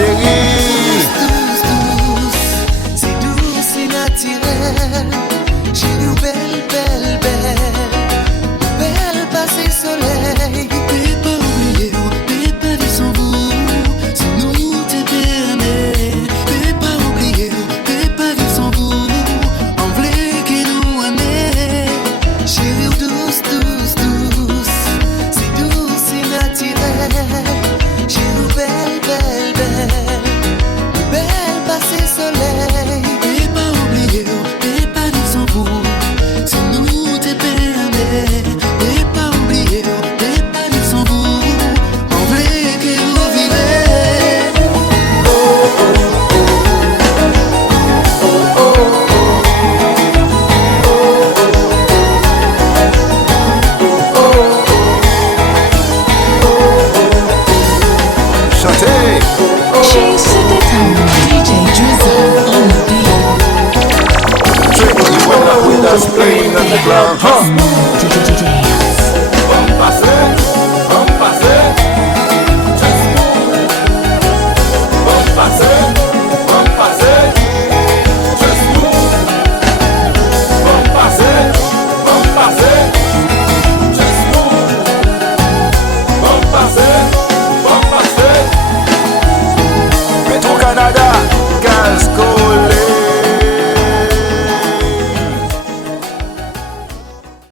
chérie. C'est doux, c'est naturel. Chérie, ou belle, belle, belle. Belle passé soleil. T'es pas oublié, t'es pas dit sans vous. Si nous t'es permis. T'es pas oublié, t'es pas dit sans vous. En vrai qui nous aimer. Chérie, ou douce, douce, douce. C'est doux, c'est naturel. Chérie, ou belle, belle, belle. Belle passé soleil. T'es pas oublié, t'es pas dit sans vous. Si nous t'es permis. T'es pas oublié, t'es pas dit sans vous. En vrai que vous vivez. Chantez. She's DJ Drizzle on the beat. Triple, you went up with us playing underground.